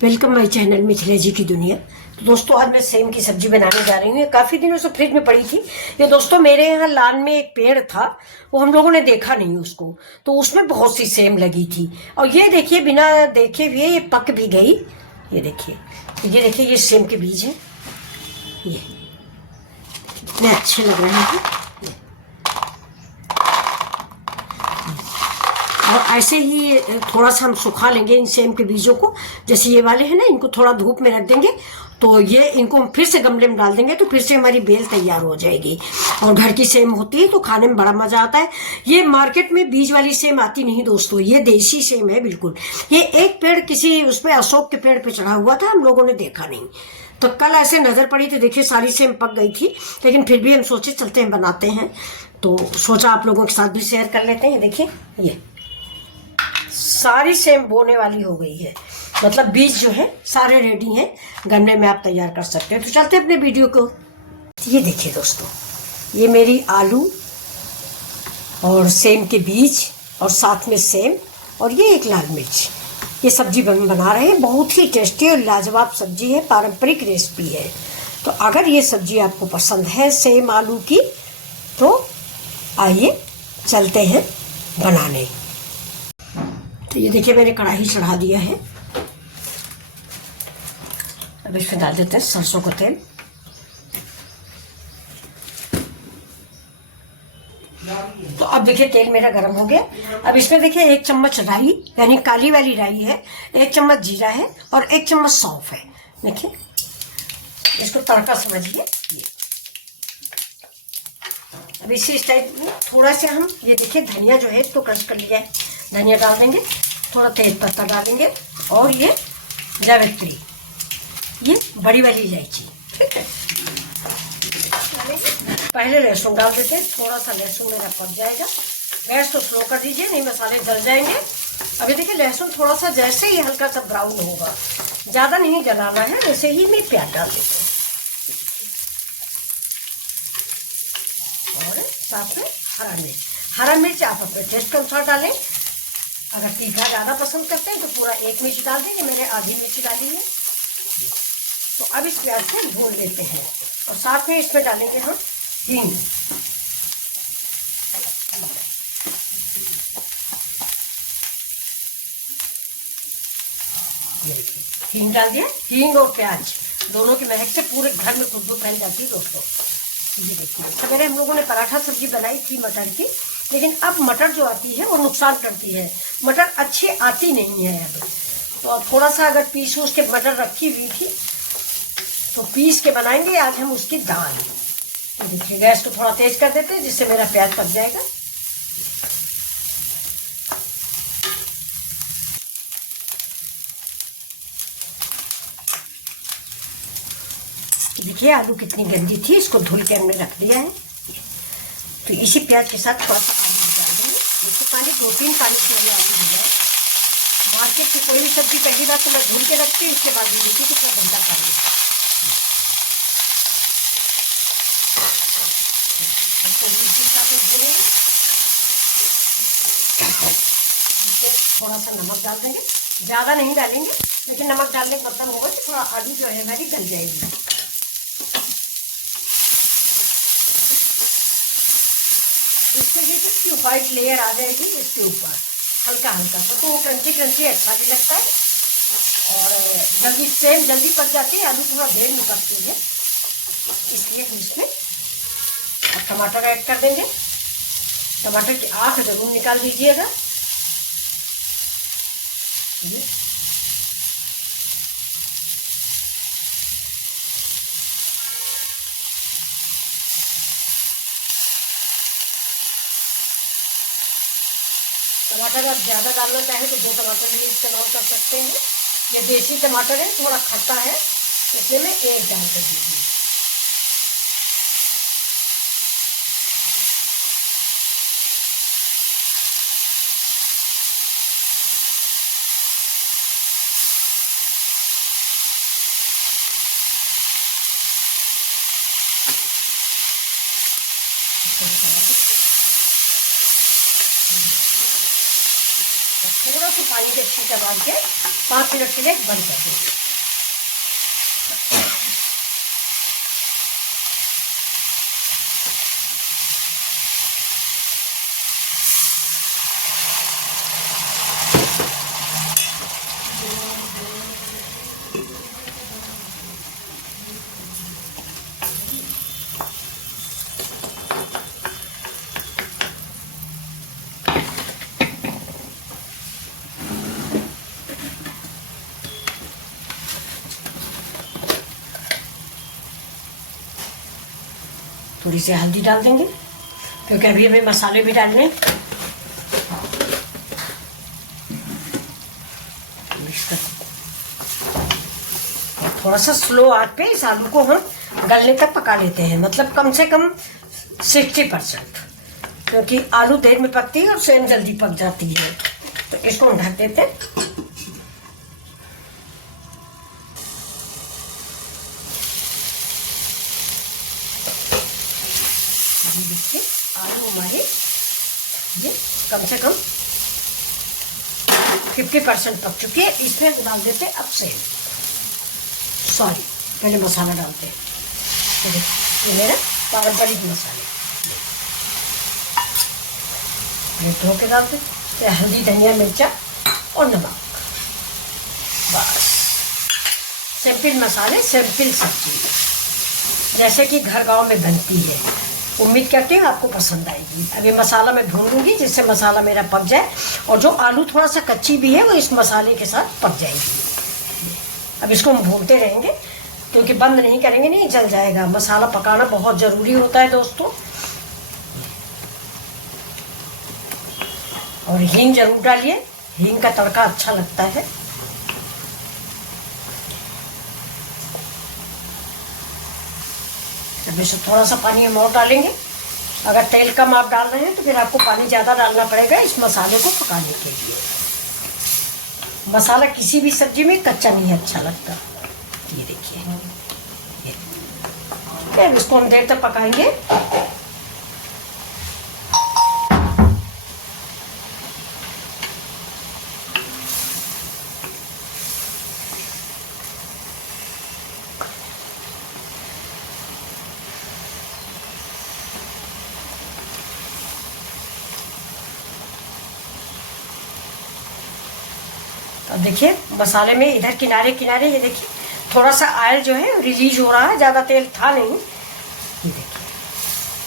Welcome my channel Mithila जी की दुनिया। तो दोस्तों आज मैं सेम की सब्जी बनाने जा रही हूँ। ये काफ़ी दिनों से फ्रिज में पड़ी थी। ये दोस्तों मेरे यहाँ लान में एक पेड़ था, वो हम लोगों ने देखा नहीं उसको, तो उसमें बहुत सी सेम लगी थी। और ये देखिए बिना देखे हुए ये पक भी गई। ये देखिए ये सेम के बीज हैं। ये इतने अच्छे लग रहे हैं। और ऐसे ही थोड़ा सा हम सुखा लेंगे इन सेम के बीजों को। जैसे ये वाले हैं ना, इनको थोड़ा धूप में रख देंगे तो ये इनको हम फिर से गमले में डाल देंगे तो फिर से हमारी बेल तैयार हो जाएगी। और घर की सेम होती है तो खाने में बड़ा मजा आता है। ये मार्केट में बीज वाली सेम आती नहीं दोस्तों, ये देसी सेम है बिल्कुल। ये एक पेड़ किसी उसमें अशोक के पेड़ पे चढ़ा हुआ था, हम लोगों ने देखा नहीं। तो कल ऐसे नजर पड़ी तो देखिए सारी सेम पक गई थी, लेकिन फिर भी हम सोचे चलते हैं बनाते हैं, तो सोचा आप लोगों के साथ भी शेयर कर लेते हैं। देखिए ये सारी सेम बोने वाली हो गई है, मतलब बीज जो है सारे रेडी हैं, गमले में आप तैयार कर सकते हैं। तो चलते हैं अपने वीडियो को। ये देखिए दोस्तों, ये मेरी आलू और सेम के बीज और साथ में सेम और ये एक लाल मिर्च, ये सब्जी बना रहे हैं। बहुत ही टेस्टी और लाजवाब सब्जी है, पारंपरिक रेसिपी है। तो अगर ये सब्जी आपको पसंद है सेम आलू की, तो आइए चलते हैं बनाने। तो ये देखिए मैंने कढ़ाई चढ़ा दिया है। अब इसमें डाल देते हैं सरसों का तेल। तो अब देखिए तेल मेरा गर्म हो गया। अब इसमें देखिए 1 चम्मच राई, यानी काली वाली राई है, 1 चम्मच जीरा है और 1 चम्मच सौंफ है। देखिए इसको तड़का समझिए। अब इसी टाइप में थोड़ा सा हम ये देखिए धनिया जो है इसको क्रश कर लिया है, धनिया डाल देंगे, थोड़ा तेज पत्ता डालेंगे और ये जावित्री, ये बड़ी वाली इलायची, ठीक है। पहले लहसुन डाल देते हैं, थोड़ा सा लहसुन मेरा पक जाएगा। गैस तो स्लो कर दीजिए, नहीं मसाले जल जाएंगे। अभी देखिए लहसुन थोड़ा सा जैसे ही हल्का सा ब्राउन होगा, ज़्यादा नहीं जलाना है, वैसे ही मैं प्याज डाल देती हूँ और साथ में हरा मिर्च आप अपने टेस्ट के अनुसार डालें। अगर तीखा ज़्यादा पसंद करते हैं तो पूरा 1 मिर्च डाल देंगे, मैंने आधी मिर्च डाली है। तो अब इस प्याज को भून लेते हैं और साथ में इसमें डालेंगे हम हींग। हींग डाल दिया, हींग और प्याज दोनों की महक से पूरे घर में खुशबू फैल जाती है दोस्तों। ये देखिए सवेरे हम लोगों ने पराठा सब्जी बनाई थी मटर की, लेकिन अब मटर जो आती है वो नुकसान करती है, मटर अच्छी आती नहीं है अब। तो अब थोड़ा सा अगर पीस के मटर रखी हुई थी तो पीस के बनाएंगे आज हम उसकी दाल। तो देखिए गैस को थोड़ा तेज कर देते हैं जिससे मेरा प्याज पक जाएगा। देखिए आलू कितनी गंदी थी, इसको धुल के हमने रख दिया है। तो इसी प्याज के साथ थोड़ा सा पानी डाल देंगे। देखिए पानी 2-3 पानी से आलू हो जाए। मार्केट से कोई भी सब्जी पहली बार तो मैं धुल के रखती हूँ, इसके बाद भी देखिए कितना गंदा पानी। थोड़ा सा नमक डाल देंगे, ज़्यादा नहीं डालेंगे, लेकिन नमक डालने का मतलब होगा कि थोड़ा आलू जो है हमारी गल जाएगी। इससे ये सबकी व्हाइट लेयर आ जाएगी इसके ऊपर हल्का हल्का सा, तो वो क्रंची क्रंची अच्छा भी लगता है और जल्दी पक जाती है। आलू थोड़ा देर में पकती है, इसलिए हम इसमें अब टमाटर ऐड कर देंगे। टमाटर की आँख जरूर निकाल दीजिएगा। टमाटर आप ज़्यादा डालना चाहें तो 2 टमाटर भी इस्तेमाल कर सकते हैं। ये देसी टमाटर है, थोड़ा खट्टा है, इसलिए मैं 1 डाल कर दीजिए। थोड़ा सा पानी के छींटे मार के 5 मिनट के लिए बंद कर दिए। थोड़ी सी हल्दी डाल देंगे क्योंकि अभी हमें मसाले भी डालने हैं। थोड़ा सा स्लो आंच पे इस आलू को हम गलने तक पका लेते हैं, मतलब कम से कम 60%, क्योंकि आलू देर में पकती है और सेम जल्दी पक जाती है। तो इसको हम ढक देते हैं। देखिए आलू हमारे ये कम से कम 50% पक चुकी है। इसमें डाल देते अब सेम, सॉरी पहले मसाला डालते हैं। तो देखिए ये मेरा पारंपरिक मसाले ये धो के डालते हैं, हल्दी धनिया मिर्चा और नमक। बस सिंपल मसाले, सिंपल सब्जी जैसे कि घर गांव में बनती है। उम्मीद करती हूँ आपको पसंद आएगी। अभी मसाला मैं भून लूँगी जिससे मसाला मेरा पक जाए, और जो आलू थोड़ा सा कच्ची भी है वो इस मसाले के साथ पक जाएगी। अब इसको हम भूनते रहेंगे क्योंकि बंद नहीं करेंगे नहीं जल जाएगा। मसाला पकाना बहुत ज़रूरी होता है दोस्तों। और हींग जरूर डालिए, हींग का तड़का अच्छा लगता है। अब इसमें थोड़ा सा पानी हम और डालेंगे। अगर तेल कम आप डाल रहे हैं तो फिर आपको पानी ज़्यादा डालना पड़ेगा इस मसाले को पकाने के लिए। मसाला किसी भी सब्जी में कच्चा नहीं अच्छा लगता। ये देखिए, अब इसको हम देर तक पकाएंगे। अब देखिए मसाले में इधर किनारे किनारे ये देखिए थोड़ा सा ऑयल जो है रिलीज हो रहा है, ज़्यादा तेल था नहीं। ये देखिए,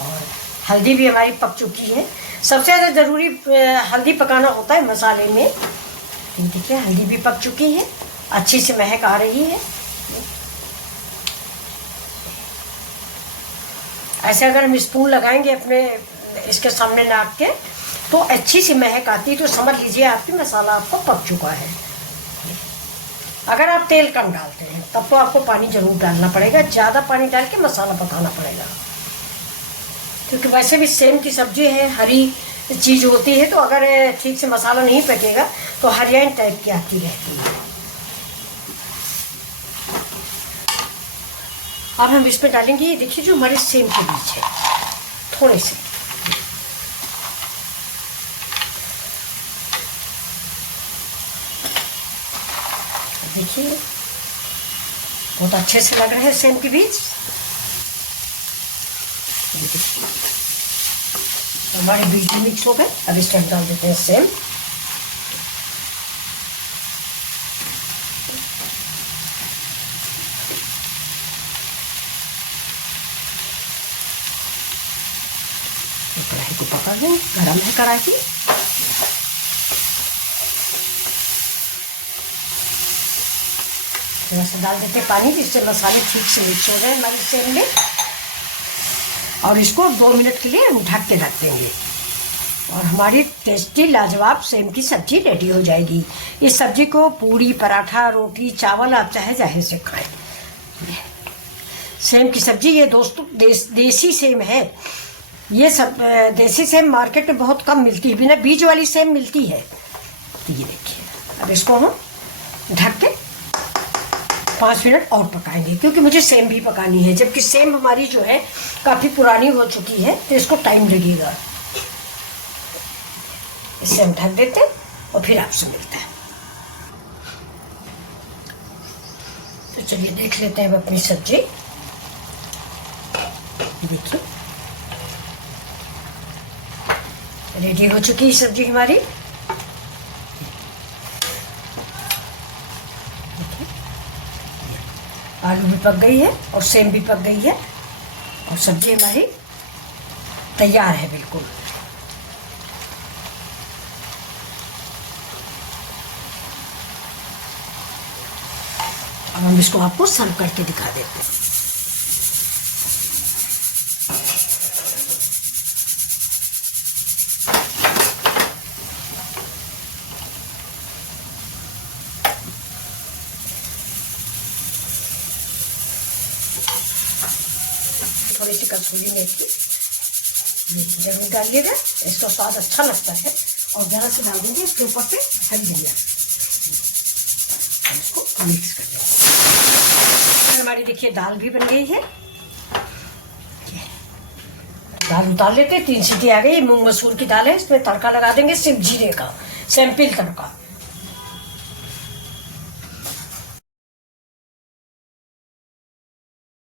और हल्दी भी हमारी पक चुकी है। सबसे ज़्यादा ज़रूरी हल्दी पकाना होता है मसाले में। ये देखिए हल्दी भी पक चुकी है, अच्छी सी महक आ रही है। ऐसे अगर हम स्पून लगाएंगे अपने इसके सामने नाक के तो अच्छी सी महक आती है, तो समझ लीजिए आपकी मसाला आपका पक चुका है। अगर आप तेल कम डालते हैं तब तो आपको पानी जरूर डालना पड़ेगा, ज़्यादा पानी डाल के मसाला पकाना पड़ेगा, क्योंकि वैसे भी सेम की सब्जी है, हरी चीज़ होती है, तो अगर ठीक से मसाला नहीं पकेगा तो हरियाणी टाइप की आती रहती है। अब हम इसमें डालेंगे, ये देखिए जो हमारे सेम के बीच है थोड़े से, देखिए बहुत अच्छे से लग रहे हैं सेम के बीच। हमारे बीज भी मिक्स हो गए। अब इस टाइम डाल देते हैं सेम। कढ़ाई को पका दें, गरम है कढ़ाई। थोड़ा सा डाल देते पानी जिससे मसाले ठीक से मिक्स हो जाए हमारे सेम में, और इसको 2 मिनट के लिए हम ढक के रख देंगे और हमारी टेस्टी लाजवाब सेम की सब्जी रेडी हो जाएगी। इस सब्जी को पूरी, पराठा, रोटी, चावल आप चाहे चाहे से खाएं। सेम की सब्जी ये दोस्तों देसी सेम है। ये सब देसी सेम मार्केट में बहुत कम मिलती है, बिना बीज वाली सेम मिलती है। ये देखिए, अब इसको हम ढक के 5 मिनट और पकाएंगे, क्योंकि मुझे सेम भी पकानी है, जबकि सेम हमारी जो है काफ़ी पुरानी हो चुकी है, तो इसको टाइम लगेगा। इससे हम ढक देते हैं और फिर आपसे मिलते हैं। तो चलिए देख लेते हैं अब अपनी सब्जी। देखिए रेडी हो चुकी है सब्जी हमारी। आलू भी पक गई है और सेम भी पक गई है और सब्जी हमारी तैयार है बिल्कुल। अब हम इसको आपको सर्व करके दिखा देते हैं। थोड़ी सी कसूरी मेथी जरूर डालिएगा, इसका स्वाद अच्छा लगता है। और जरा से डाल देंगे इसके ऊपर से हरी धनिया, इसको मिक्स कर देंगे। हमारी देखिए दाल भी बन गई है। दाल उतार लेते हैं, 3 सीटी आ गई। मूंग मसूर की दाल है, इसमें तड़का लगा देंगे सिर्फ जीरे का, सिंपल तड़का।